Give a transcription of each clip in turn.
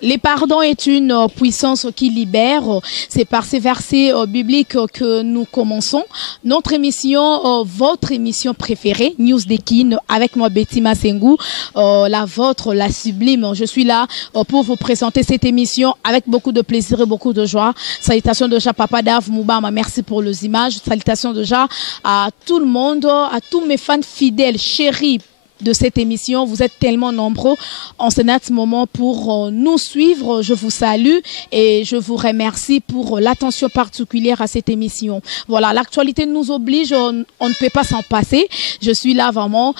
Les pardons est une puissance qui libère. C'est par ces versets bibliques que nous commençons notre émission, votre émission préférée, News Dekin, avec moi Betty Massengou, la vôtre, la sublime. Je suis là pour vous présenter cette émission avec beaucoup de plaisir et beaucoup de joie. Salutations déjà Papa Dave Moubama, merci pour les images. Salutations déjà à tout le monde, à tous mes fans fidèles, chéris de cette émission. Vous êtes tellement nombreux en ce moment pour nous suivre. Je vous salue et je vous remercie pour l'attention particulière à cette émission. Voilà, l'actualité nous oblige, on ne peut pas s'en passer. Je suis là vraiment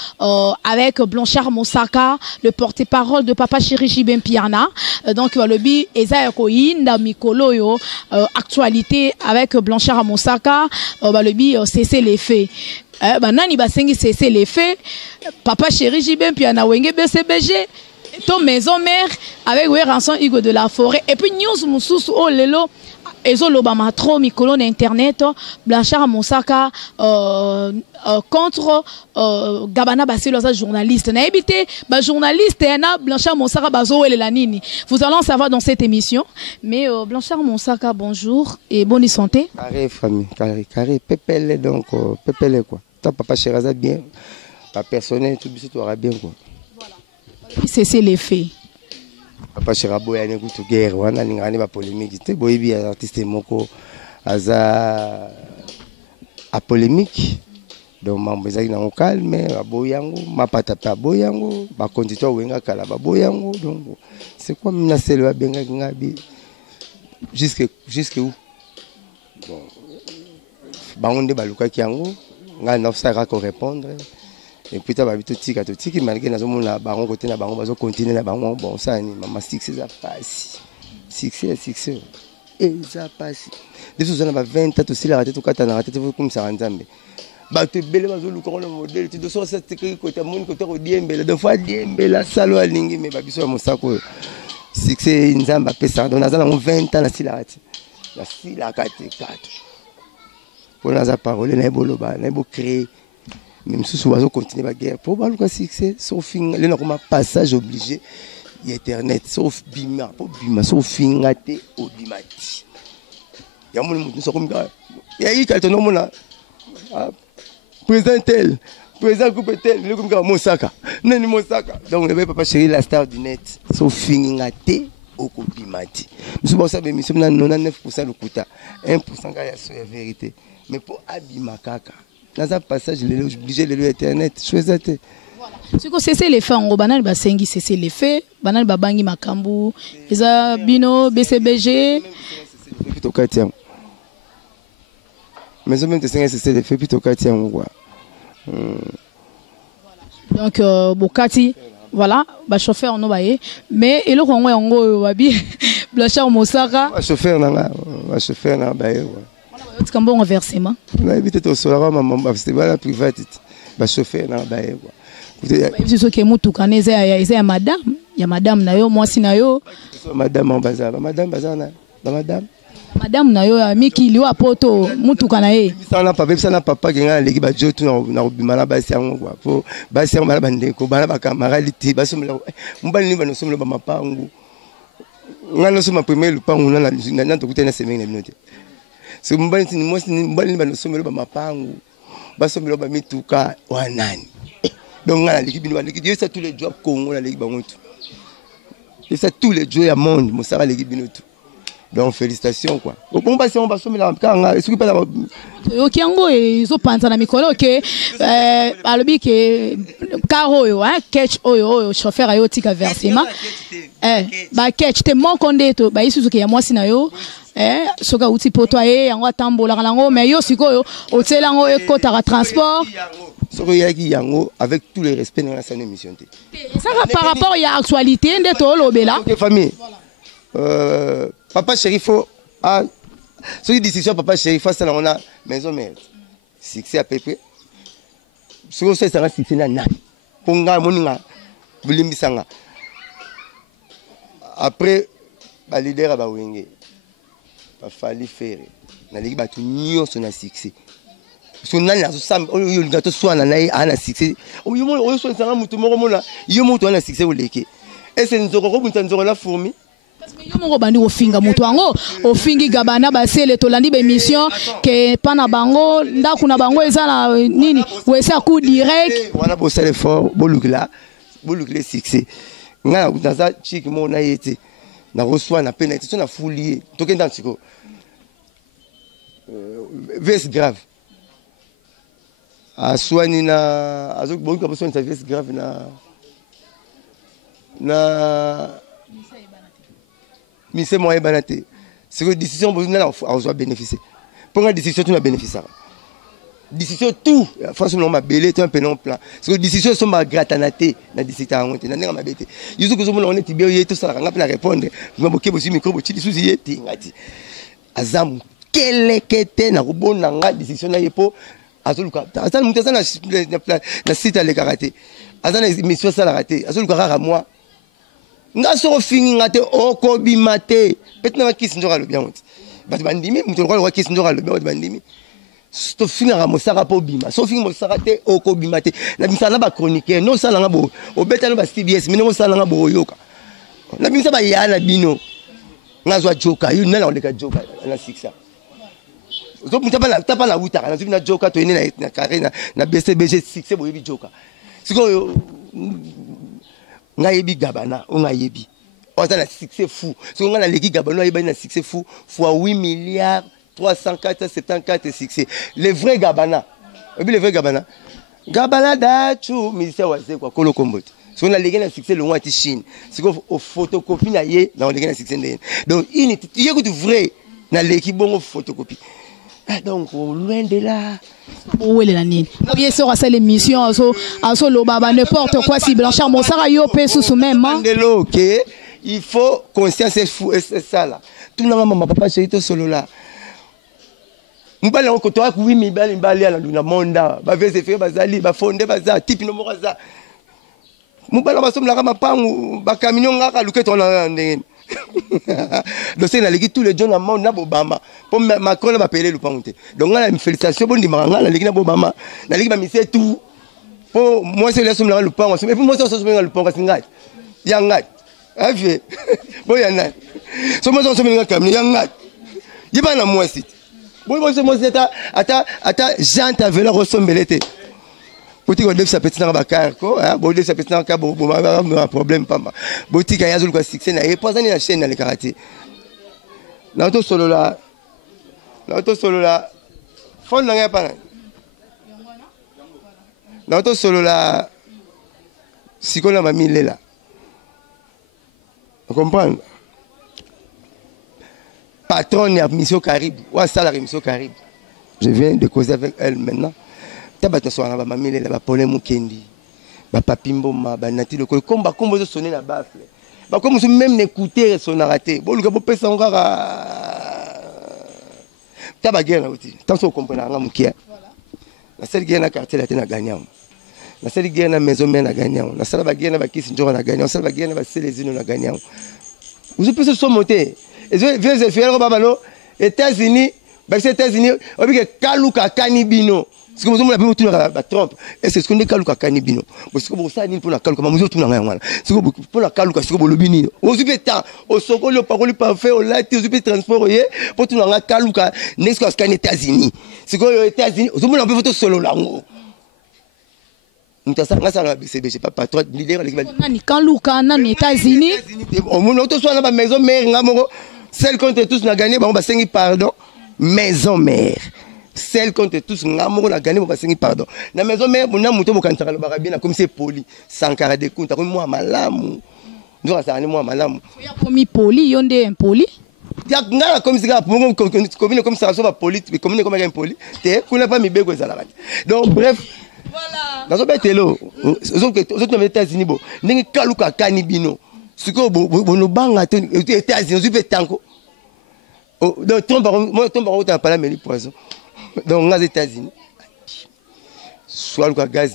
avec Blanchard Moussaka, le porte-parole de Papa Chéri Jibem Piana. Donc le bi Eza Koinda Mikolo yo actualité avec Blanchard Moussaka, le bi cesser les faits. Nani basengi cesser les faits. Papa Chéri Jibem Piana Wenge BCBG, ton maison mère avec Ranson Hugo de la Forêt. Et puis news mususu oh lelo ezo lobama trop mikolo na internet Blanchard Moussaka contre Gabana Basilo za journaliste. Na ebité ba journaliste na Blanchard Moussaka bazo la nini. Vous allons savoir dans cette émission. Mais Blanchard Moussaka, bonjour et bonne santé. Carré famille, carré pépele donc pépele quoi. Toi Papa Chérazade bien. Pas personnel, tout ça aura bien quoi. Voilà. C'est les faits. Papa Chérabo ya ne kutu guerre wana ningani ba polémique te boyebi artiste moko aza a polémique donc mambo ezaki na calme aboyango mapata pa boyango ba conducteur wenga kala ba boyango donc c'est quoi mina selo ba benga ngabi jusque où bon bangonde baluka kiango nga na ça ko répondre. Et puis tu as vu tout qui malgré dans mon là baron côté na baron bazo continuer na baron bon ça ni maman succès ça passe succès et ça passe des choses on a 20 ans aussi la raté tout kata na raté comme ça nzambe ba te bele bazo luka le modèle tu dois cette côté mon côté odiembe la deux fois diembe la salo alingi mais ba biso mo sako succès nzamba pesa donc na 20 ans na si la raté la si la kate 4 pour na za parole na boloba na bo créer. Même si on va continuer la guerre, pour voir le succès, sauf fin, les normes passage obligé, il y a Internet, sauf bima, pour bima, sauf fin, raté, au bimati. Il y a mon monde, il y a quelqu'un qui là, présent tel, présent coupe tel, le comme Moussaka, non Moussaka. Donc le Papa Chéri, la star du net, sauf fin, raté, au bimati. Nous sommes ça, nous sommes 99% de quota, 1% c'est la vérité. Mais pour abima kaka. Dans un passage, il est obligé de l'internet. Choisissez. Voilà. Si vous cessez les faits, on banal basengi cessez les faits, banal babangi makambu, eza bino BCBG. Plutôt quartier. Mais même cessez les faits plutôt quartier quoi. Donc Bokati, voilà, ba chauffeur no baye, mais et le rongwe ngo wabi Blanchard Moussaka. Ba chauffeur na baye. C'est un bon reversement. On a évité tout cela, maman, c'était pas la private. Bah chauffeur na baye quoi. C'est ce que mutu kaneze ya madame, ya madame na yo, moi si na yo. Madame en bazar, madame bazar na, madame. Madame na yo amiki liwa poto mutu kanaye. Ça na papa genga leki ba jotu na obimala ba siango quoi. Po ba siango mala bande ko bana ba camarade ba somela. Mbali ni ba no somela ba mapangu. Ngana soma premier lupangu na to kutena semaine na binote. C'est mbali ni mbali ni ba no somela ba mapangu. Ba somela ba mituka wanani. Donc ngana leki bino ba leki ça tous les jobs Congo na leki ba mutu. Et ça tous les jours à monde, mo ça leki bino tout. Donc félicitations quoi. Au bon on va sommer la kanga, est-ce que pas la OK ngo ezo panza na mikolo OK alobi ke karo yo catch oyo chauffeur ayo tika versement ba catch te mon konde to ba isuzu ke ya mwasi na yo soka uti poto aye yango atambola kango mais yo sikoyo otela ngo ekota transport soko yaki yango avec tous les respects dans la émission té. Ça par rapport à actualité ndeto lobela. OK famille. Papa Chérif a ce qui décision papa Chérif ça on a maison mère succès à peu près ce que c'est ça succès na ponga moninga bulimbisanga après ba leader ba wenge ba fali faire na ligi ba tu nyonso na succès so nani na so sam oyo ngato swana na ana succès oyo so sanga mutu moko mona yo mutu ana succès oleke et c'est nzoko ko bunta nzoko la fourmi Yo mongo bandi ofinga moto ango ofingi gabana basele tolandi ba émission ke pana bango ndaku na bango eza na nini wesa coup direct wana bosa l'effort bolukila succès nga na za chiki mo na yete na reçoit na peine na foulier tokenda ntiko vs grave aswani na azok bonka boso na vs grave na mais c'est moi banaté c'est que décision on doit bénéficier pour une décision tu na bénéficier décision tout franchement ma belé tu un peu non plan c'est que décision sont ma gratanaté na décision à monter na nga ma bête yuzu ko zomo on est bien tout ça nga répondre nga boké bosi micro bo tili suzi yeti ngati azam kele kete na robona nga décision na yepo azoluka azana mutasa na site le karaté azana mission ça la raté azoluka rara moi nga so fini ngate okobimate petna kisi ndora lo bien monti bat bandimi muto ko kisi ndora lo bien bandimi to fini ra mosaka po bima so fini mosaka te okobimate na bisana ba chroniqueur no sala nga bo obeta no ba CBS mino sala nga bo yoka na bisa ba yana bino nga zo joka yu na ondeka joka na sixa so mutapa na wuta na zina joka to ine na karena na BCBG sixe bo yebi joka siko nga yebi gabana nga yebi on a un succès fou si on a l'équipe gabana yebi un succès fou fois 8 milliards 374 succès les vrais gabana le vrai gabana dachu ministère wazé quoi kolo kombote si on a l'équipe un succès le moins à Chine c'est qu'on photocopie na yé na on l'équipe un succès donc il y a que du vrai na l'équipe bon photocopie. Donc loin de là où est la nine bien sûr c'est l'émission aso lo baba n'importe quoi si Blanchard Mosara yo pe sous même OK il faut conscience c'est ça là tout na maman papa chéri to solo là mbala ko to ku 8 mbali ala na monda ba vese fe bazali ba fonde baza type no moraza mbala ba somla kama pangu ba camion ngaka luketo na ndenge donc c'est na leki tous les gens na monde na Obama pour Macron na appeler le pangoute donc on a une félicitation bon dimanga na leki na Obama na leki ba mise tout pour moi c'est laisse le pango et puis moi ça le pango singa yanga ave boyana so moi ça me camion yanga yiba na moi site bon moi c'est ata jante avec la ressombelete Boti ko def sa petit na bakar ko bo def sa petit na ka bo ma problème pamba boti ka yazul ko succès na e pas na chaîne na le karaté na to solo la fond na nga pa na to solo la sikola mamile la vous comprenez patron ya mission Caribe ou salarié mission Caribe je viens de causer avec elle maintenant tabata soana ba mamile la ba pole mukendi ba papimbo ma ba nati le komba kombo zo sonner na bafle ba comme même n'écouter son raté bon luka bo pesa ngara taba guerre na uti tant so comprendre nga mukia la seule guerre na quartier la tena gagnant la seule guerre na maison mère na gagnant la seule guerre na ba kisi njora na gagnant la seule guerre na ba selezino na gagnant vous pouvez se monter et viens faire baba no États-Unis ba États-Unis obi ke kaluka kanibino. Ce que vous avez dit à Trump, est-ce que vous avez dit à Canibino? Parce que vous savez pour la caluca, mais vous avez dit pour la caluca, c'est que vous avez dit. Vous avez dit, au second, le parole parfait, au lac, vous avez transporté pour tout la caluca, n'est-ce qu'aux États-Unis? C'est que aux États-Unis, vous avez votre solo là. Nous avons ça, c'est pas patron, leader. Caluca, aux États-Unis. On a tous soit la maison mère, celle contre tous, on a gagné, on va s'en pardon. Maison mère. Celle contre tous ngamour na gagné basengi pardon na maison mère bonna muto bokantaka lo barabina comme c'est poli sankara de compte comme moi malamu ndo ça moi malamu ya komi poli yonde impoli ya ngala comme ça pour commune comme ça so ba poli commune comme impoli te kuna pas mi bego ezala donc bref voilà nazo betelo zo to États-Unis bo ndenge kaluka kanibino siko bono banga te États-Unis zo betanko donc tombe on parle mais poison. Donc, aux États-Unis, soit le gaz,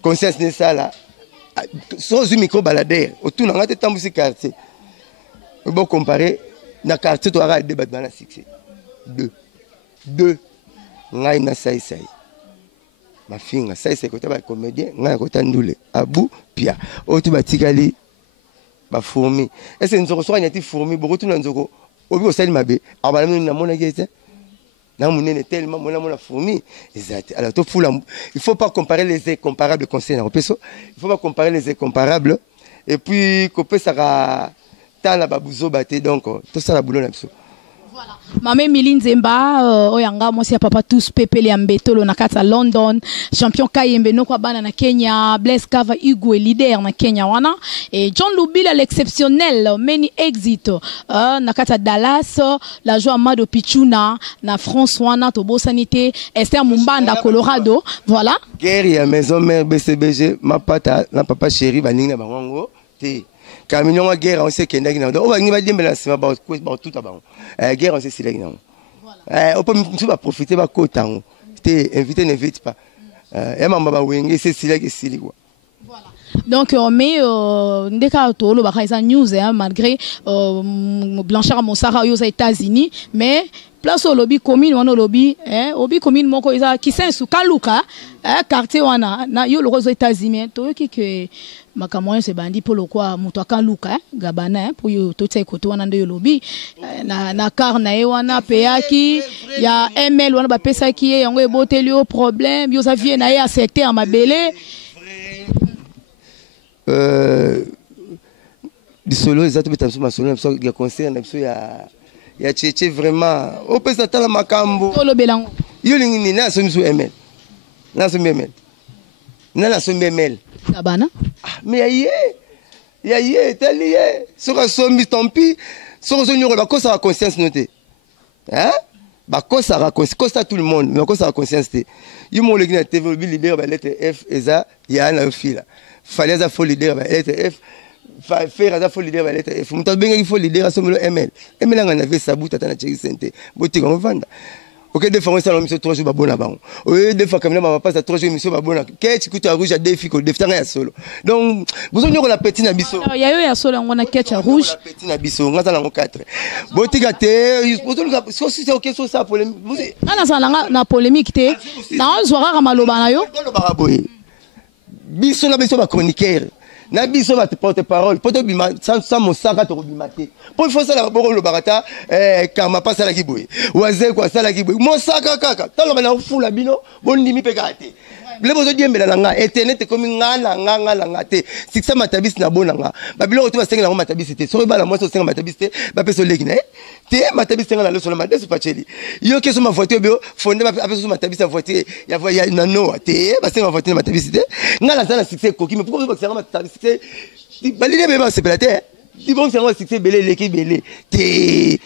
conscience de ça là, sans un micro baladeur, autour de la tête, quartier. Bon, comparer, dans le quartier, tu auras deux bâtiments à succès. Deux. Ngaïna saï. Ma fille, saï, c'est côté comédien, ngaïna côté ndoulé. Abou, pia. Otu batikali, fourmi. Et c'est une sorte de fourmi, beaucoup de gens obi ko sali mabe abala na mona gete na munene tellement mona fourmi exact. Alors il faut pas comparer les incomparables concernant il faut pas comparer les incomparables et puis couper ça ta la babuzo baté donc tout ça la boulot na biso. Voilà. Mame Milly Nzemba oyanga mosi ya papa tous pepele ya mbetolo na kata London, champion Kayembe no kwa bana na Kenya, Blaise Kava Igwe leader na Kenya wana et John Lubila l'exceptionnel many exit na kata Dallas, la joie Amado Pichuna na France wana to bosanité Esther Mumbanda Colorado, voilà. Guerre ya maison mère BCBG ma pata na papa chéri baninga bango te. Camion à guerre on sait qu'il y a une guerre on va dire mais là c'est pas tout à bas guerre on sait c'est là on peut pas profiter pas côté t'es invité n'invite pas et maman va winguer c'est là que c'est quoi. Donc mais dès que le bagaille news malgré Blanchard Monsara aux États-Unis mais place au lobby commune wana lobby obi commune moko isa kisensu kaluka quartier wana na yo aux États-Unis to que makamwa se bandi polo kwa mutu akaluka gabana pour yo to tsai koto wana ndo lobby na car na e wana peyaki ya ML wana ba pesa ki yango eboteli au problème yo savie na ya secteur mabele du solo exactement tam suma solo so ya concert na biso ya tchétché vraiment o pesa tala makambo solo belango yo lingi na so miso ML na so ML na so ML abana mais yé talié sur so mi tampi sur so nyoro ba ko sa conscience noté hein ba ko sa conscience tout le monde mais ko sa conscience té yo mo legina TV bi leader ba lettre F eza ya na fila fallait ça faut leader ba lettre F faire ça faut leader ba lettre F muta benga il faut leader so ML nga na ve sabuta tana cheki sente boti ko vanda. Ok, des fois on s'est mis 3 jours babona bango. Oui, des fois comme là m'a passe 3 jours mission babona. Qu'est-ce que tu as rouge à défi ko défi tanga ya solo. Donc vous on la petite na biso. Ya yo ya solo ngona ketcha rouge. La petite na biso ngata na 4. Botika te, so si c'est OK so ça polémique. Na ça na polémique te. Na on zora maloba na yo. Biso na biso ba chroniqueur. Na biso ba porte-parole. Poto bima sans mon sac to bimate. Pour il faut ça la boro le barata kama pas ça la kiboy. Waze quoi ça la kiboy. Mon sac kaka. Talo na fula bino bon ndimi pe gate. Le bozo diembela na nga internet comme nga te. Si ça matabis na bonanga. Ba bilo to ba senga na matabis te. So ba la mo so senga matabis te. Ba peso legine. Te matabis senga na le so na madesu pacheli. Yo ke so ma voiture bio fonde ba peso matabis na voiture. Ya na no te. Ba senga voiture matabis te. Nga la sana succès koki mais pourquoi ba senga matabis te. Balide beba c'est pelate. Si bon c'est un succès belé l'équipe belé. Te.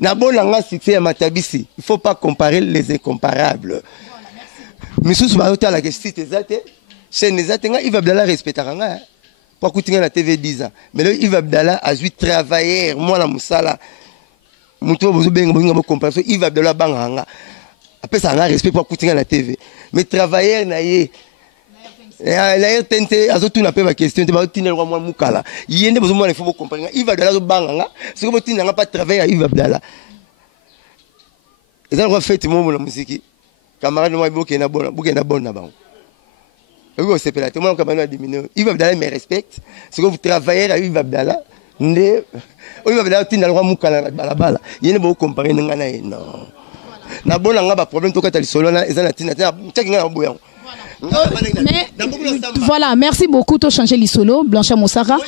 Na bonanga succès à matabisi. Il faut pas comparer les incomparables. Mais sous ma hauteur la question exacte chaîne exacte il va Abdallah respecter nga pour continuer la TV 10 ans mais là il va Abdallah a joué travailleur moi la musala muto bozo benga bonga comparaison il va Abdallah banga après ça nga respect pour continuer la TV mais travailleur na yé la RTNT azotu na pe ba question te ba tinel roi moi mukala yende bozo moi il faut comparer il va Abdallah zo banga ce que tinanga pas travailleur il va Abdallah et ça refait moi la musique camarade moi bouke na bonne bango. Ego c'est pelate moi camarade diminuer. Il va Abdallah me respecte. Ce que vous travaillez à Yves Abdallah ndé il va Abdallah tinda roi mukala bala bala. Yene bo comparer nga na non. Na bona nga ba problème to kata lisolo na ezana tinda tchaki nga boya. Mais voilà, merci beaucoup de changer l'isolo, Blanchard Monsara.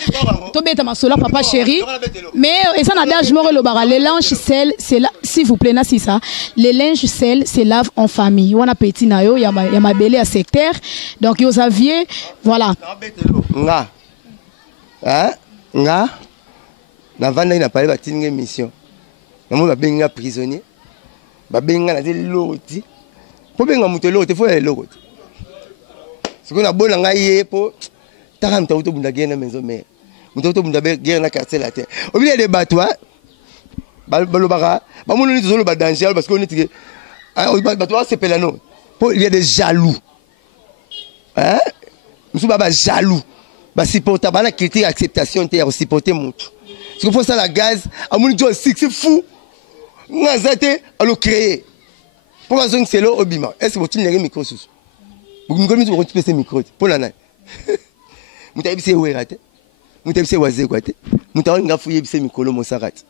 Tobeta Masola, papa chéri. Mais ça n'a d'âge mort le bar. Les linges sel, c'est là, s'il vous plaît, na si ça. Les linges sel, c'est lave en famille. On a petit nayo, y a ma belle à secteur. Donc yo aviez, voilà. Nga, hein, nga. Na vanda na parlé ba tinga mission. Na mo ba benga prisonnier. Ba benga na de loti. Po benga muto loti, faut aller loti. Ce qu'on a bon en aïe pour taram tauto bunda guerre na maison mère muto bunda guerre na quartier la terre au milieu des batois balobara ba mon ni zolo ba danger parce qu'on est batois c'est pelano il y a des jaloux hein nous baba jaloux ba supporter ba na critique acceptation te supporter mutu ce qu'il faut ça la gaz à mon job c'est fou ngazate à le créer pour la zone c'est là obima est-ce que vous tenez micro sous vous me connaissez pour récupérer ces micros pour la naille. Vous avez vu c'est où est raté. mutabise waze quoi te mutawa nga fuye bise mikolo mosakati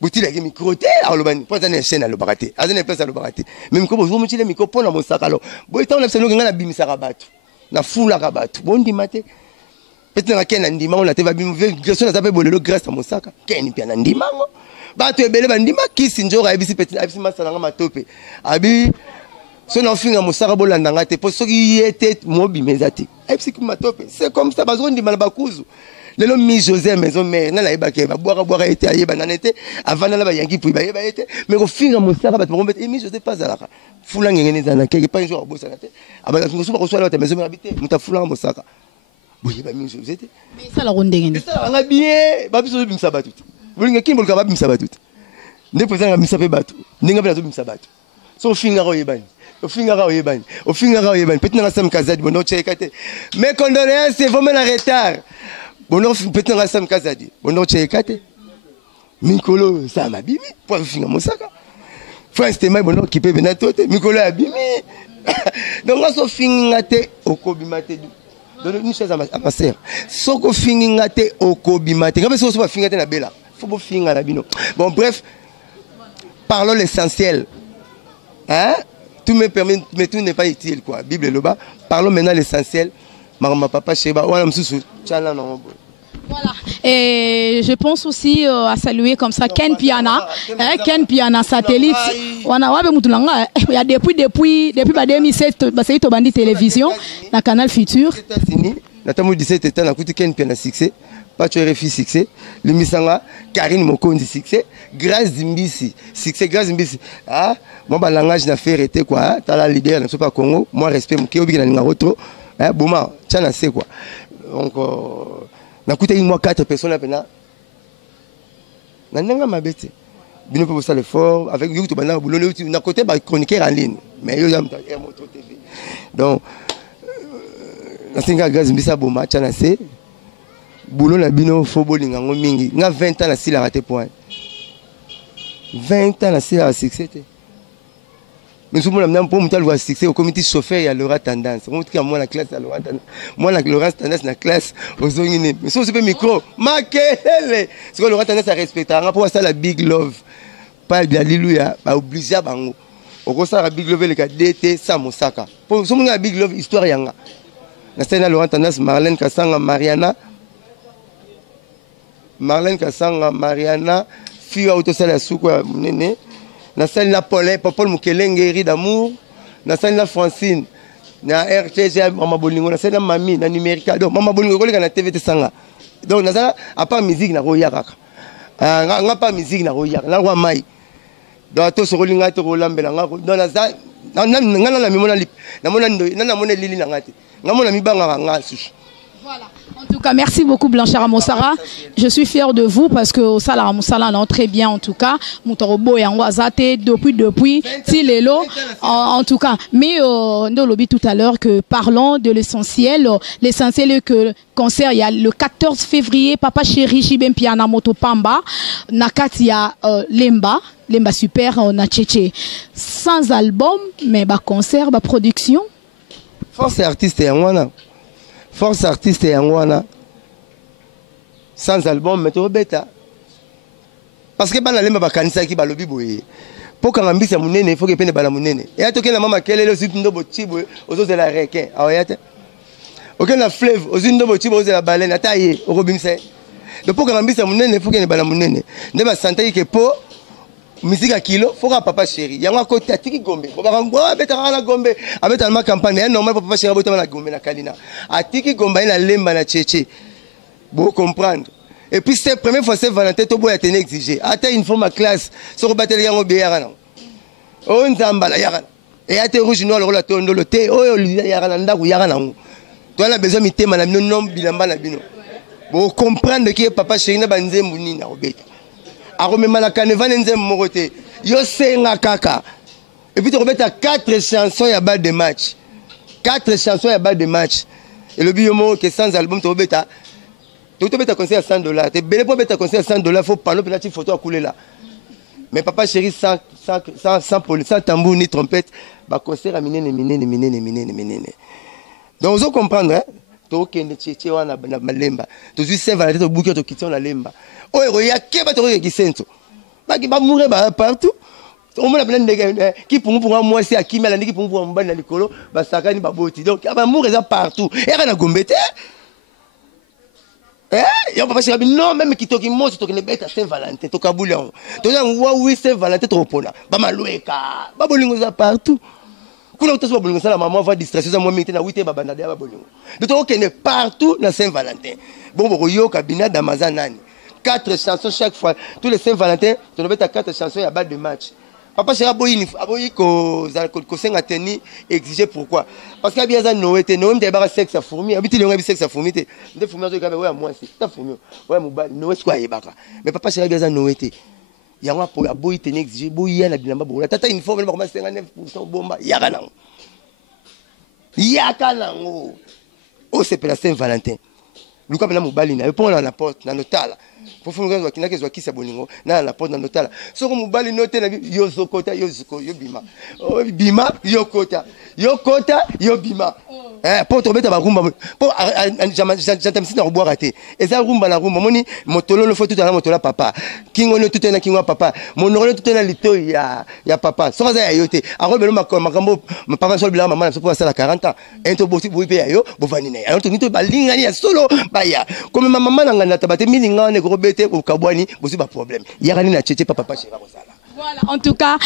butila ke micro te alobani pas na chaîne alobaka te azana place alobaka te mais miko bo mutile miko pona mosakalo bo ta on a selo nga na bimisaka batu na fula ka batu bondi mate peut-être na kena ndima on a te va bim version na zape bolelo grâce à mosaka keni pia na ndima ngo batu ebele ba ndima kisi njora ebisi petit ebisi masala nga matope abi so na finga mosaka bolanda nga te po soki yete mobi mezati ebisi kuma tope c'est comme ça bazo ndima na bakuzu lelo mi José maison mère na la ebake ba boire été ayeba na nete avant na ba yangi puis ba yeba été mais ko finga mosaka ba tombet mi José pas alaka fula ngene zana ke pas un jour bossa na te abala ko so ba ko so la ta maison mère habité muta fula mosaka boye ba mi José te mais ça la ronde ngene ça nga bien ba biso bimsa batuti bolinga kimbo ka ba bimsa batuti ne pesa nga bimsa pe batu ninga pe na zo bimsa batu so finga ro yebani au finga ra yebani peut-être na sam kazadi bono chekate mes condoléances c'est vraiment en retard bono peut-être na sam kazadi bono chekate mikolo ça ma bibi pour finga mosaka France te mai bono kipe benatote mikolo ya bibi donc so finga te okobimate donne une chose à ma sœur soko finga te okobimate ngabe so ba finga te na bela faut bo finga na bino bon bref parlons l'essentiel hein. Tout me permet, mais tout n'est pas utile, quoi. Bible et le bas. Parlons maintenant l'essentiel. Maman, papa, Sheba, voilà, voilà. Et je pense aussi à saluer comme ça Ken Piana, Ken Piana satellite. On a il y a depuis 2007, c'est Bandi Télévision, la Canal Futur. États-Unis, notamment 17 États, on a Ken Piana succès. Pas tu RFI succès, le Misanga, Karine Mokondi succès, Grâce Zimbisi, succès, Grâce Zimbisi. Ah, moi, le langage n'a fait arrêter quoi, t'as la leader, ne pas Congo, moi, respect, mon kéobi, n'a pas trop, hein, bouma, tiens, c'est quoi. Donc, n'a coûté une mois 4 personnes à peine. N'a pas ma bête. Bien pour ça l'effort, avec YouTube, on a boulot, on a côté, chroniqueur en ligne, mais il y a un moto TV. Donc, la singa Grâce Zimbisi, bouma, tiens, c'est. Boulot na bino fobolinga ngo mingi nga 20 ans na sila raté point 20 ans na sila succès mais souvent la même pour mutal voir succès au comité chauffeur ya Laura tendance on dit que moi la classe à Laura tendance moi la Laura tendance na classe ozongi ne mais so c'est micro makele c'est que Laura tendance à respecter pour ça la big love pas de alléluia ba obligé bango oko ça la big love le ka DT sa mosaka pour so nga big love histoire yanga na scène Laura tendance Marlène Kasanga Mariana, fille autosala souko nene, na salle la Paul Mukelengeri d'amour, na salle la Francine, na RTG Mama Bolingo, na salle la Mami, na numérique. Donc Mama Bolingo ko na TV te sanga. Donc na ça à part musique na royaka. Nga pas musique na royaka, na roi mai. Donc to so rolinga to rolambela nga. Donc na ça nga na mimona lip. Na mona ndo, na mona lili na ngati. Nga mona mibanga nga sushi. Voilà. En tout cas, merci beaucoup Blanchard Amosara. Je suis fier de vous parce que au Salah Amosala non très bien en tout cas. Moutorobo et Angwazate depuis Tilelo en tout cas. Mais nous lobby tout à l'heure que parlons de l'essentiel. L'essentiel est que le concert il y a le 14 février Papa Chéri Jibem Piana Moto Pamba Nakatia Lemba super na Tchétché. Sans album mais ba concert ba production. Force artiste et Angwana. Force artiste et Angwana. Sans album, mais tu bêta. Parce que bana lemba bakanisa ki balobi boye. Pour quand ambisa munene, il faut que pene bala munene. Et atoke na mama kele le zindo bochibo, ozo de la requin. Awayate. OK na fleuve, ozindo bochibo ozo la baleine ataye, orobimse. Donc pour quand ambisa munene, il faut que ne bala munene. Ne ba santai ke po musique à kilo, faut que Papa Chéri. Yango côté atiki gombe. Ko ba ngwa beta na gombe. Abeta na campagne, normal Papa Chéri bota na gombe na kalina. Atiki gombe na lemba na tchétché. Vous comprendre. Et puis c'est la première fois c'est Valentin to boya tene exiger. Ata une fois ma classe, so ko bateli yango be yarana. O nzamba la yarana. Et ate rouge noir le tondo le té, o yarana ndaku yarana. Toi la besoin mitema na nom bilamba na bino. Vous comprendre que Papa Chéri na banzembu nini na obeta. Aromema na kaneva nzembu mokote. Yo senga kaka. Et puis tu remettre 4 chansons ya bas de match. 4 chansons ya bas de match. Et le biomo que sans album tu remettre tu te mets à conseiller à $100. Tu es belé pour mettre à conseiller à $100, il faut pas une photo à couler là. Mais Papa Chéri, sans tambour ni trompette, va conseiller à minene. Donc, vous comprenez, hein? tokende tchétché wana na malemba tozwi Saint-Valentin tobuki tokiti na lemba oyo ya keba to kisento baki ba mourir ba partout on m'a appelé ndege qui pour moi c'est akimi ala ndiki pour mbali na likolo ba sakani ba boti donc ba mourir partout et kana gombete ya papa chéri non même qui toki mo toki ne beta Saint-Valentin to kabula to za oui Saint-Valentin to pona ba malueka ba bolingo za partout kuna utaso ba bolingo sala maman va distraction za moi mité na 8 ba banda ba bolingo de to okene partout na Saint-Valentin bon boko yo kabina damazanani 4 chansons chaque fois tous les Saint-Valentin tu ne beta 4 chansons ya bas de match. Papa chéri aboyi ko senga teni exiger pourquoi parce que bien Noé te ba sexe à fourmi habite le sexe à fourmi te de fourmi zo ka ouais moi c'est ta fourmi ouais mobile Noé quoi yebaka mais papa chéri bien Noé te yango aboyi teni exiger boyi ya na bilamba bola tata une fois ba 59% bomba yakana oh c'est pour la Saint-Valentin luka pena mobali na epona na porte na notala pour faire ngo kinake zo kisa bolingo na porte na notala soko mobali note na yo zokota yo bima bima yo kota yo bima pour tomber ba rumba pour j'entends na boire raté et ça rumba na rumba moni motolo le faut tout na motola papa kingo no tout na kingo papa monoro tout na lito ya papa soko za yote arobelo makambo papa sol bila maman so pour ça la 40 ans ento bosi boipe yo bovani na alors to balingani ya solo baya comme maman na ngana tabate milinga ne grobete au kabwani bosi ba problème yakani na tchétché papa chéri bosala. Voilà, en tout cas,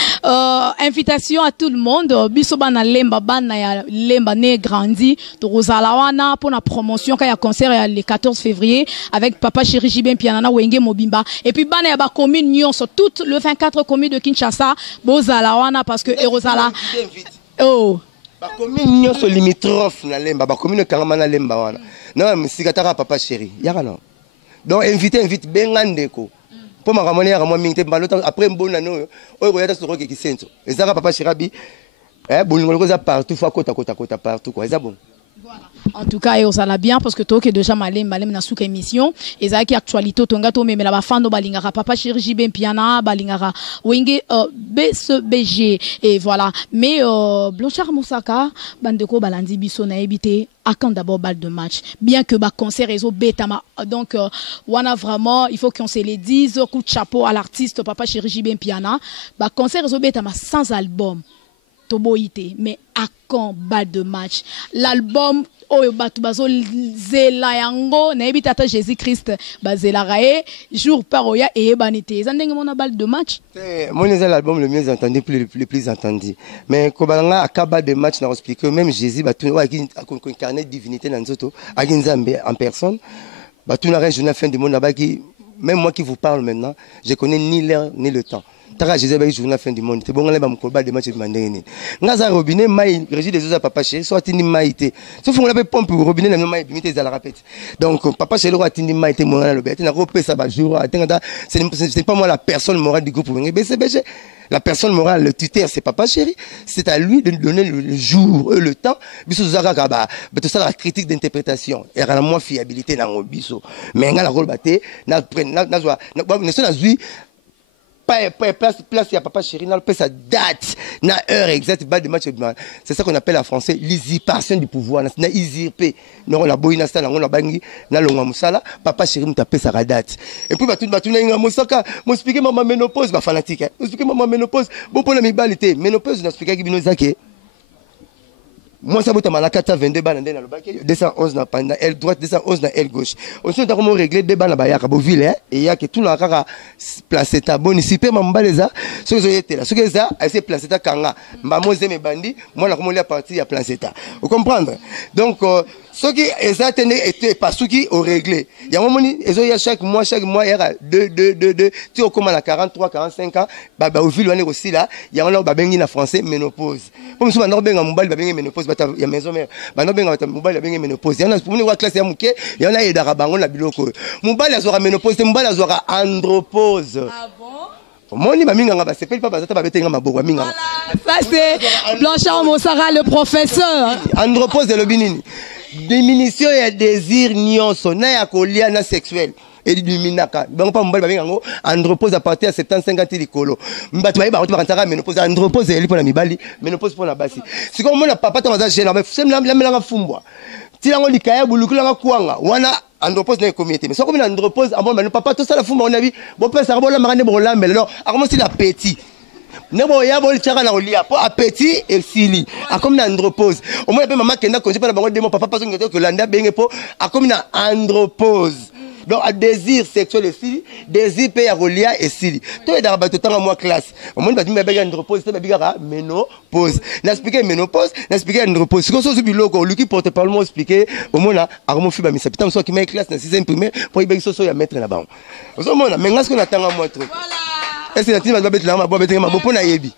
invitation à tout le monde. Bisoba na lemba bana ya lemba ne grandi. Torozalawana pour la promotion quand il y a concert le 14 février avec Papa Chéri Jibin Pianana Wenge Mobimba. Et puis bana ya ba commune Nyon sur toutes le 24 communes de Kinshasa. Bozalawana parce que Erozala. Oh. Ba commune Nyon sur limitrophe na lemba. Ba commune Karama na lemba wana. Non, mais si katara Papa Chéri. Yaka non. Donc invite Bengandeko. Pour ma ramener à moi minté après bon anno oyo yata soro ki sento ezaka papa Chirabi bolingo za partout fois kota partout quoi ça bon. Voilà. En tout cas, ça l'a bien parce que toi qui déjà malem na souka émission et ça qui actualité tonga to mais la bafando balingara Papa Chéri Jibin Piana balingara wenge BCBG et voilà mais Blanchard Moussaka bandeko balandi biso na ebité quand d'abord balle de match bien que ba concert réseau betama donc wana vraiment il faut qu'on se les dise coup de chapeau à l'artiste Papa Chéri Jibin Piana ba concert réseau betama sans album Toboïté, mais à quand balle de match l'album oyo batu bazo zela yango na ebi tata Jésus-Christ bazela raé jour par oya et banité zandenge mona balle de match mon l'album le mieux entendu le plus entendu mais kobalanga akaba de match na expliquer même Jésus batu wa incarner divinité na nzoto akinzambe en personne batu na journée fin du monde abaki même moi qui vous parle maintenant je connais ni l'heure ni le temps. Tara Jésus ba journée fin du monde te bonga leba mkoba de match mandengeni ngaza robinet mai régie des autres papa chéri soit tindi maïté so fongola pe pompe robinet na mai bimité za la répète donc papa chéri ro tindi maïté mona le bête na repesa ba jour atengata c'est pas moi la personne morale du groupe BCBG la personne morale le tuteur c'est Papa Chéri c'est à lui de nous donner le jour le temps biso zaka kaba beto ça la critique d'interprétation et la moins fiabilité na biso mais ngala rôle baté na na zui place à Papa Chéri, on sa date, na heure exacte, bas de match. C'est ça qu'on appelle en français l'usurpation du pouvoir. Na usurpé. Non, on a boy na ça, on a bangi, na longa musala. Papa Chéri m'a tapé sa date. Et puis batou na inga musaka. Moi expliquer maman ménopause, ba fanatique. Moi expliquer maman ménopause. Bon pour la mibalité, ménopause, on expliquer qui binozake. Moi, ça va la 422 balles dans le bac, 211 na panda, aile droite, 211 na aile gauche. On sait comment régler des balles à Boville, et il y a que tout le monde placé ta bonne, si peu mambaleza, ce que j'ai été là, ce que ça, elle s'est placé ta kanga, ma mose mes bandits, moi la comment la partie à placé ta. Vous comprenez? Donc, ce qui est atteint pas ce qui au réglé. Il y a un moment, il y a chaque mois, il y a 2, tu as comme à 43, 45 ans, bah, au fil on est aussi là, il y a un autre babengi na français, ménopause. Comme si on a benga mobile, babengi ménopause, il y a maison mère, bah, non benga mobile, babengi ménopause. Il y en a pour nous, classe ya mouké, il y en a et d'arabangon la biloko. Mobile, il y aura ménopause, mobile, il y aura andropause. Ah bon? Moni maminga ngaba sepeli pas bazata babetenga maboko minga. Ça c'est Blanchard Moussara le professeur. Andropause de l'obinini. Diminution et désir nyonso na ya kolia na sexuel eliminaka bango pa mbali babenga andropause à partir à 75 ans likolo mbatu ba bakantaka ménopause andropause eli pona mibali ménopause pona basi siko mona papa ta maza gena mais sem la melanga fumbwa tilango likaya bulukulanga kuanga wana andropose na communauté mais soko na andropose amon ba papa to sala fuma on a vu bo pesa bola magane bola mais non akomo si la petit nebo ya bol chaka na olia po appétit et sili akomi na andropose au moins pe maman kenda konji pa na bango demo papa pas ngoto que landa benge po akomi na andropose. Donc, à désir sexuel et sili, désir paye à rolia et sili. Tout est dans la bataille en moi classe. Au moins, il y a une repose, il y a une ménopause. N'expliquer ménopause, n'expliquer une repose. Ce qu'on se dit, lui qui porte pas le mot expliqué, au moins là, à remonter ma mise. Putain, soit qui met classe dans 6e primaire, pour y aller sur à mettre là-bas. Au moment là, mais qu'est-ce qu'on attend à moi trop? Est-ce que la team va mettre là, ma boîte, ma boîte, na yebi.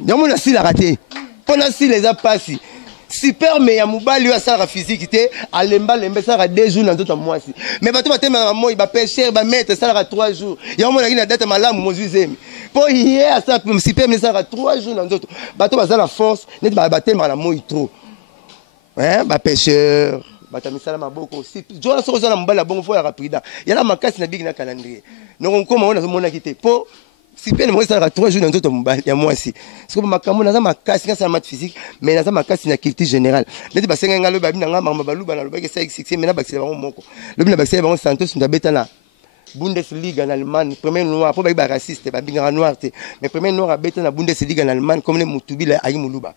Il y a mon assis la raté. Pendant si les a passé. Super mais ya mobali ya sala physique té alemba lembe sala 2 jours dans tout mois si mais bato batema moi il va pêcher ba mettre sala 3 jours ya mona kina date malamu mozuzemi po hier ça super mais sala 3 jours dans tout bato bazala la force net ba batema la moi trop hein ba pêcheur batamisala maboko aussi jona soko za na mobali la bongo fo ya rapida ya la makasi na big na calendrier donc comment on a mona kité po si peine moi ça 3 jours dans tout mobali ya moi si parce que makambo na za makasi na sa mat physique mais na za makasi na culture générale neti basenga ngalo babi na ngamba baluba na lobaki ça existe mais na bakisi bango moko lobi na bakisi bango Santos ndabeta na Bundesliga en Allemagne premier noir po babi ba raciste ba binga noir te mais premier noir abeta na Bundesliga en Allemagne comme les Mutubi la ayi muluba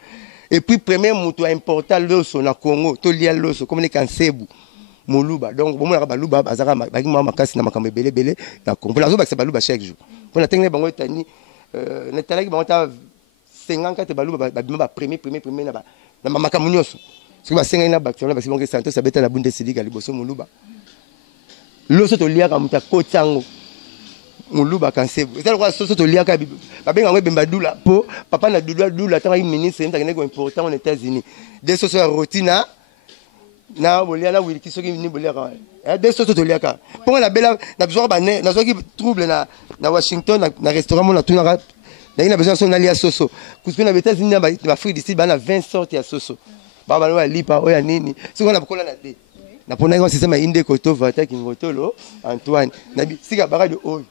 et puis premier mutu important loso na Congo to lia loso comme les Kansebu muluba donc bon na baluba bazaka ba ki makasi na makambo belé na Congo la zo bakisa baluba chaque jour. On a tenu bango tani na talaki bango ta 54 baluba ba premier na makamu nyoso parce que ba senga na bakti na basibonge Santos abeta na Bundesliga liboso muluba loso to liaka muta kotango muluba Kansebu c'est quoi soso to liaka ba benga ngo bemba dula po papa na dula tanga ministre nta kenego important aux États-Unis des soso rotina na bolia na wili kisoki ni bolia ka des soso to liaka pour la bella na besoin ba na zo ki trouble na Washington na restaurant mon na tuna na ina besoin son alia soso kuspina beta zina ba free d'ici ba na 20 sortes ya soso ba ba wa lipa oya nini siko na bukola na de na pona ngo système inde koto vata kingotolo Antoine na sika baka de oyo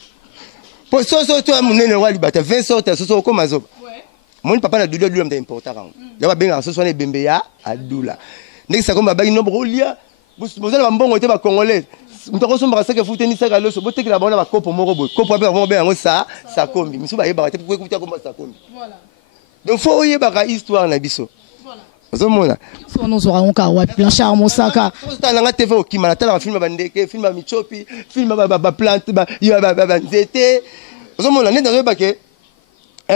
po soso to munene wa libata 20 sortes ya soso ko mazoba mon papa na dula mta important kan ya ba benga soso na bembe ya adula ndikisa ko babaki no bolia bozala bambongo te ba congolais mutako somba saka futé ni saka loso boteki la bona ba kopo moko boy kopo ape ba benga ngo sa kombi misu ba yeba te pour écouter comment ça kombi voilà donc faut yeba ka histoire na biso voilà ozomona so nous aurons ka wa Blanchard Mosaka ça na TV o kimana tala film ba ndeke film ba michopi film ba plante ba nzete ozomona nenda zo ba ke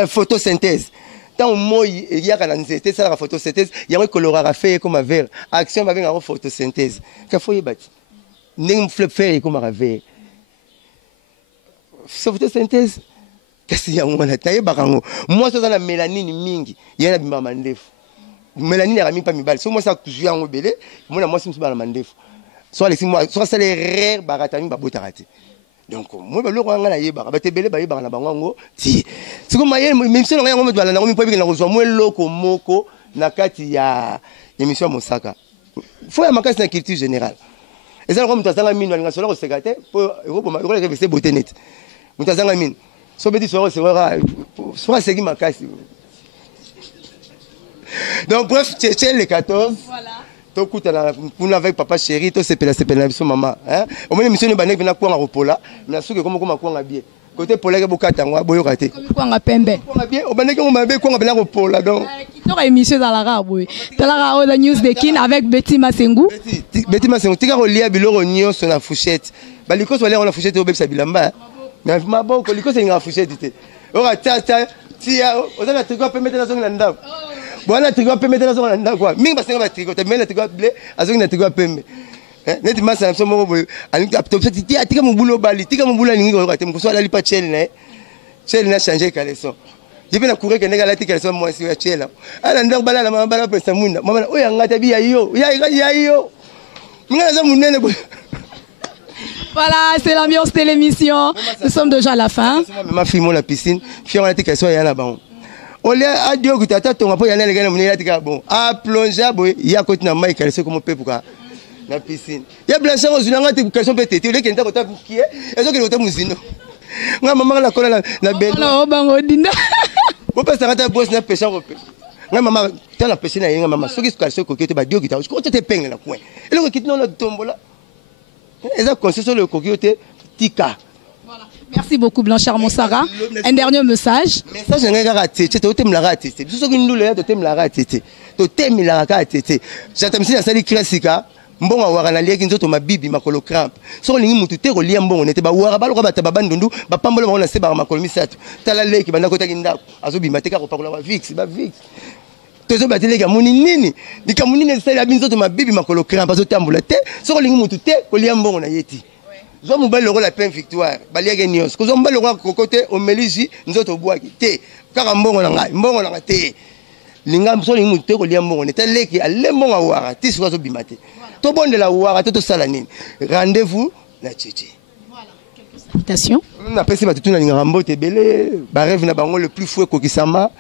photosynthèse tant moi il y a la nzete ça la photosynthèse il y a un colorant fait comme vert action ba benga photosynthèse ka faut yeba nem flip fait comme rave photosynthèse kasi ya mwana taye bakango moi ça na mélanine mingi yana bimba mandefu mélanine ya mi pa mibali so moi ça toujours yango belé moi moi simsi ba na mandefu so les moi so ça les rare baratami ba botarate donc moi ba loko ngana yeba ba tebele ba yeba na bango ti siko maye même si ngana ngombe bala na ngomi pobi na kozwa moi loko moko na kati ya émission Mosaka faut ya makasi na culture générale et ça comme tazanga mine nga solo ko sekate po ko ko ke se beauté net mutazanga mine so beti so segi makasi donc bref c'est le 14 voilà to kuta pour avec papa chéri to sepela biso maman hein au moins émission ba nek na kwanga ropola na suke comme kwanga bien côté polaka bokata ngwa boyoka te kwanga pembe kwanga bien o baneke mo mabe kwanga bela ropola donc kitoko émission dans la raboy tala ra la news de kin avec Betty Masengu tika rolia biloko nyonso na fourchette baliko so la fourchette obebisa bilamba na maboko liko se nga fourchette te ora tia ozana trigo pembe na zonga ndako bwana trigo pembe na zonga ndako kwa mingi basenga ba trigo te mena trigo blé azonga na trigo pembe neti masa so moko boy ani top tika mubulo bali tika mubulo ningi ko te mkuso ala lipa chel na changer caleçon jipe na courir que nega la tika caleçon moi si ya chela ala ndako bala na mabala pesa munda mama oya ngata bi ya yo minga za munene boy. Voilà, c'est l'ambiance de l'émission. Nous sommes déjà à la fin. Ma fille, mon la piscine. Fille, on a dit qu'elle soit là bas. On l'a à Dieu que tu as ton rapport, il y a un gars qui a bon. À plonger, il y a côté de Mike, elle sait comment peut pour la piscine. Il y a Blanchard aux Unanga, tu peux péter. Tu es qui est en train de qui est. Elles ont qui est au musino. Maman, la colle, la belle. Non, bango dina. On peut s'arrêter à boss, n'a pêché. nga mama tala pesi na yenga mama soki kalso ko kete ba dio kita ko te penga na coin et le kit non la tombola eza concession le kokiote tika. Voilà. Merci beaucoup Blanchard Monsara. Un dernier message. Message nga ka tete to tem la tete soki ndule to tem la tete to tem la ka tete jatamisi na sali klasika mbonga wara na lieki nzoto mabibi makolo cramp so lingi mutu te ko lia mbongo nete ba wara baloko bataba bandundu ba pambola ba na se ba makolo misatu tala leki banda kota kindako azobima te ka ko pakola ba vix tozo bateleka muni nini likamuni ne sala binzoto mabibi makolo cramp azotambola te so lingi mutu te ko lia mbongo na yeti zo mobali loko la pleine victoire baliaki nyonso ko zo mobali loko ko kote o meliji nzoto bwaki te kaka mbongo na ngai te linga so lingi mutu te ko lia mbongo nete leki ale mbongo wara ti so azobima te. Tout bon de la ouara, tout ça la nine. Rendez-vous la tchétché. Voilà, quelques salutations. On appelle ça tout na ngambo te belé, ba rêve na bango le plus fou ko kisama.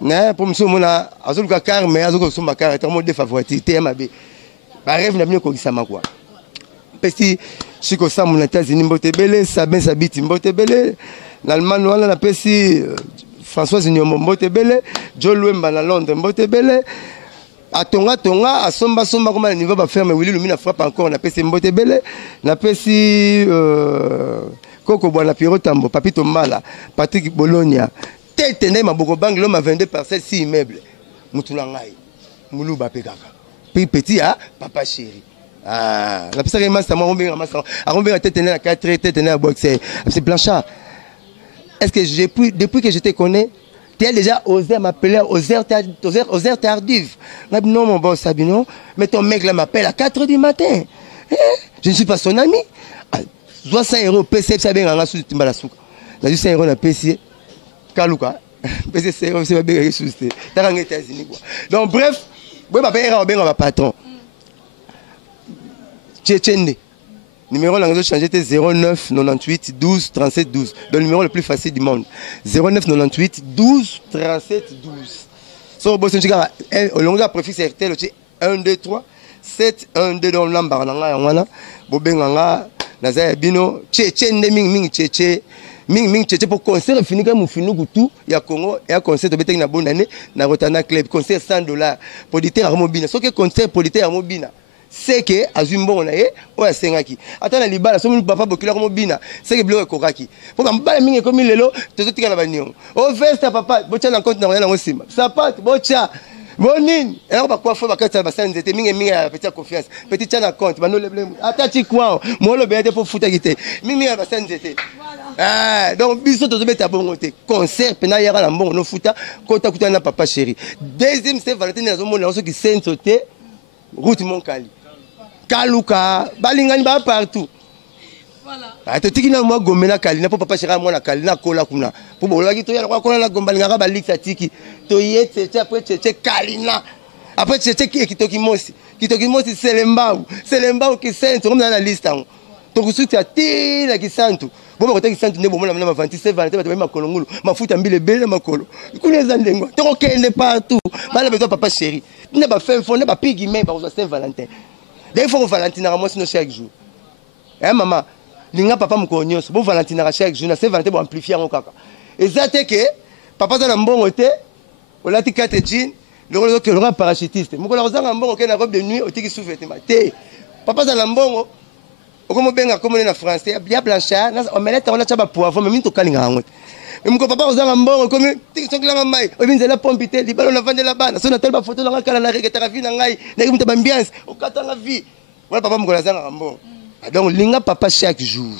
Na pour monsieur mona azolu ka car mais azolu so makar est mon défavorité TMB. Ba rêve na bien ko kisama quoi. Pesi chiko sa mon États-Unis mbote belé, Sabin Sabiti mbote belé. L'Allemagne wala na pesi Françoise Nyombo mbote belé, Joe Louemba na Londres mbote belé. Atonga asomba comme niveau ba ferme Willy Lumina frappe encore na pesi mbote belé na pesi Koko Bwana Piro Tambo Papito Mala Patrick Bologna tete ndai maboko bang l'homme a 22 parcelles 6 immeubles mutuna ngai muluba pekaka petit papa chéri la pesa que master moi on tete na 4 tete na boxer c'est Blanchard. Est-ce que depuis que je te connais tu as déjà osé m'appeler aux heures tardives. Non, mon bon Sabino, mais ton mec là m'appelle à 4 h du matin. Je ne suis pas son ami. 60 €, PC, ça bien, on a sous Timbalasouka. On a 100 € na PC. Kaluka. PC, c'est bien sous. T'as gagné les États-Unis. Donc, bref, je vais bien patron. Tchétchende. Numéro là, changé 09 98 12 37 12. Le numéro le plus facile du monde. 09 98 12 37 12. So boss njika au long de préfixe RTL 1 2 3 7 1 2 dans l'ambar nga ngwana bobenga nga naza bino tchétchende ming tchétché ming tchétché pour concert fini comme mufinu tout ya Congo et concert de beteng na bonne année na Rotana Club concert $100 producteur à mobina. So que concert producteur à mobina. C'est que Azumbon on a ou à Sengaki. Attends la libala, son papa bokila comme bina. C'est que bloqué kokaki. Pour que mbala mingi comme lelo, te zo tika na banyo. O veste papa, bocha na compte na rien na sima. Sapat, bocha. Bonine. Et on va quoi faire bakata basan zete mingi petite confiance. Petit na compte, bano le blé. Atati quoi? Moi le bété pour fouta gité. Mingi basan zete. Ah, donc biso to beta bongote. Concert pena yara la mbongo no fouta, kota kuta na papa chéri. Deuxième c'est Valentin na zo mona so qui saint sauter. Route Monkali. Kaluka, balingani ba partout. Voilà. Ato tikina moi gomena kalina pour papa chéra moi na kalina kola kuna. Pour bola ki to ya kwa kola na gombalinga ba lixa tiki. To yete après tete kalina. Après tete ki kitoki mosi. Kitoki mosi selembao ki sento comme dans la liste en. To kusuti ati na ki santu. Bon ba ki santu ne bo mona na 27 valente ba makolo ngulu. Mafuta mbile bele makolo. Kuneza ndengo. To kende partout. Bala beto papa chéri. Ne ba faire fond ne ba pigi mais ba Saint-Valentin. Des fois Valentin à moi sinon chaque jour. Eh maman, linga papa mkonyoso, bon Valentin à chaque jour, na Saint-Valentin pour amplifier mon kaka. Et ça c'est que papa za na mbongo te, o lati 4 jeans, le roi parachutiste. Moko la zanga mbongo ke na robe de nuit o tiki sous-vêtement. Te. Papa za na mbongo, o komo benga comme na français, bien Blanchard, na omelette on a chaba poivron, mais minto kalinga ngote. Mko papa ozanga mbongo comme tiki songla mai, o binzela pompité, li balo na vendre la bana, so na tel ba photo na kala na reketa vie na ngai, na kimta ambiance, o katanga vie. Voilà papa mko lazanga mbongo. Donc linga papa chaque jour.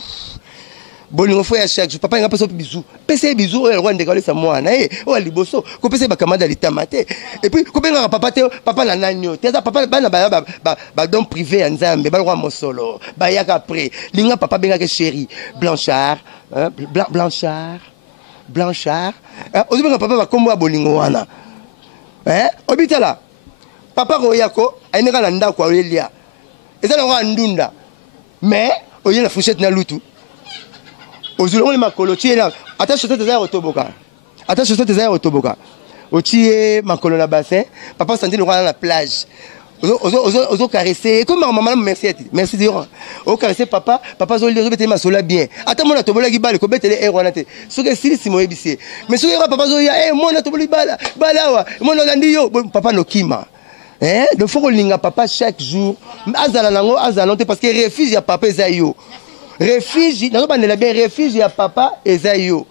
Bolingo fo ya chaque jour, papa nga paso bisou. Pese bisou o rwanda kale sa mwana o liboso, ko pese ba kamada litamate. Et puis ko benga papa te papa na nanyo. Teza papa bana ba don privé ya Nzambe, ba roi mosolo. Ba yaka après. Linga papa benga ke chéri, Blanchard, Blanchard. Ozubenga papa ba kombo bolingo wana. Obitala. Papa royako, aineka na ndako a Elia. Eza na ndunda. Mais oye la fourchette na lutu. Ozulongo le makolo tiena. Ata chaussette za otoboka. Ata chaussette za otoboka. Otie makolo na bassin. Papa senti le roi na plage. Ozo caresser comme maman merci merci dire o caresser papa zo le bete masola bien ata mona tobola ki bale ko betele e wana te so que si mo ebisi mais so papa zo ya mona toboli bala wa mona landi yo papa no kima donc faut linga papa chaque jour azala nango azala parce que refuge ya papa ezayo refuge nazo bandela bien refuge ya papa ezayo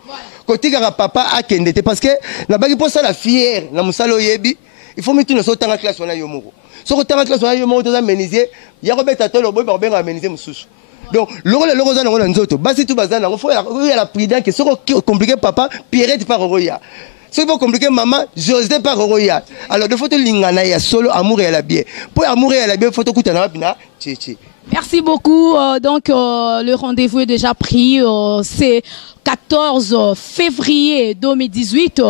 côté ka papa akende te parce que na baki pour ça la fière na musalo yebi il faut mettre une sorte en classe on a yo moko so ko tanga classe on a yo moko to ameniser ya ko beta to lo boy ba benga ameniser mususu donc le za na nzoto basi tout bazana il faut la prudence que so ko compliquer papa Pierrette par roya so ko compliquer maman José par roya alors de faut te lingana ya solo amour et la bien pour amour et la bien faut te kutana bina tchi. Merci beaucoup. Donc, le rendez-vous est déjà pris. C'est 14 février 2018.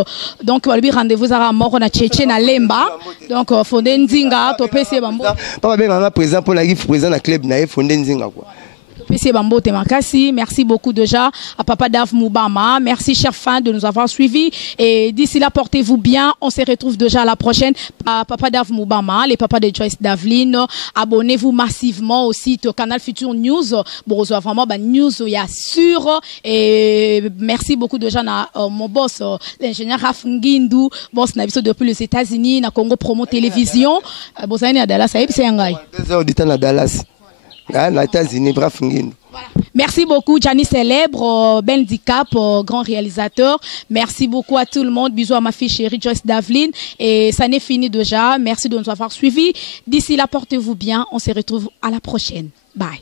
Donc, le rendez-vous sera mort on a Tchétché na Lemba. Donc, Fondé Nzinga, Topé Bambo. Papa ben maman présent pour la président na club na Fondé Nzinga quoi. Merci beaucoup déjà à Papa Dave Moubama. Merci chers fans de nous avoir suivis. Et d'ici là, portez-vous bien. On se retrouve déjà à la prochaine. Papa Dave Moubama, les papas de Joyce Davline. Abonnez-vous massivement au site Canal Futur News. Bon, vraiment, news, il y a sûr. Et merci beaucoup déjà à mon boss, l'ingénieur Raf Ngindou, boss Nabiso depuis les États-Unis, na Congo Promo Télévision. Boss à Dallas, c'est un gars. 2 heures du temps à Dallas. Merci beaucoup, Gianni Célèbre, Ben Dicap, grand réalisateur. Merci beaucoup à tout le monde. Bisous à ma fille chérie Joyce Davline. Et ça n'est fini déjà. Merci de nous avoir suivis. D'ici là, portez-vous bien. On se retrouve à la prochaine. Bye.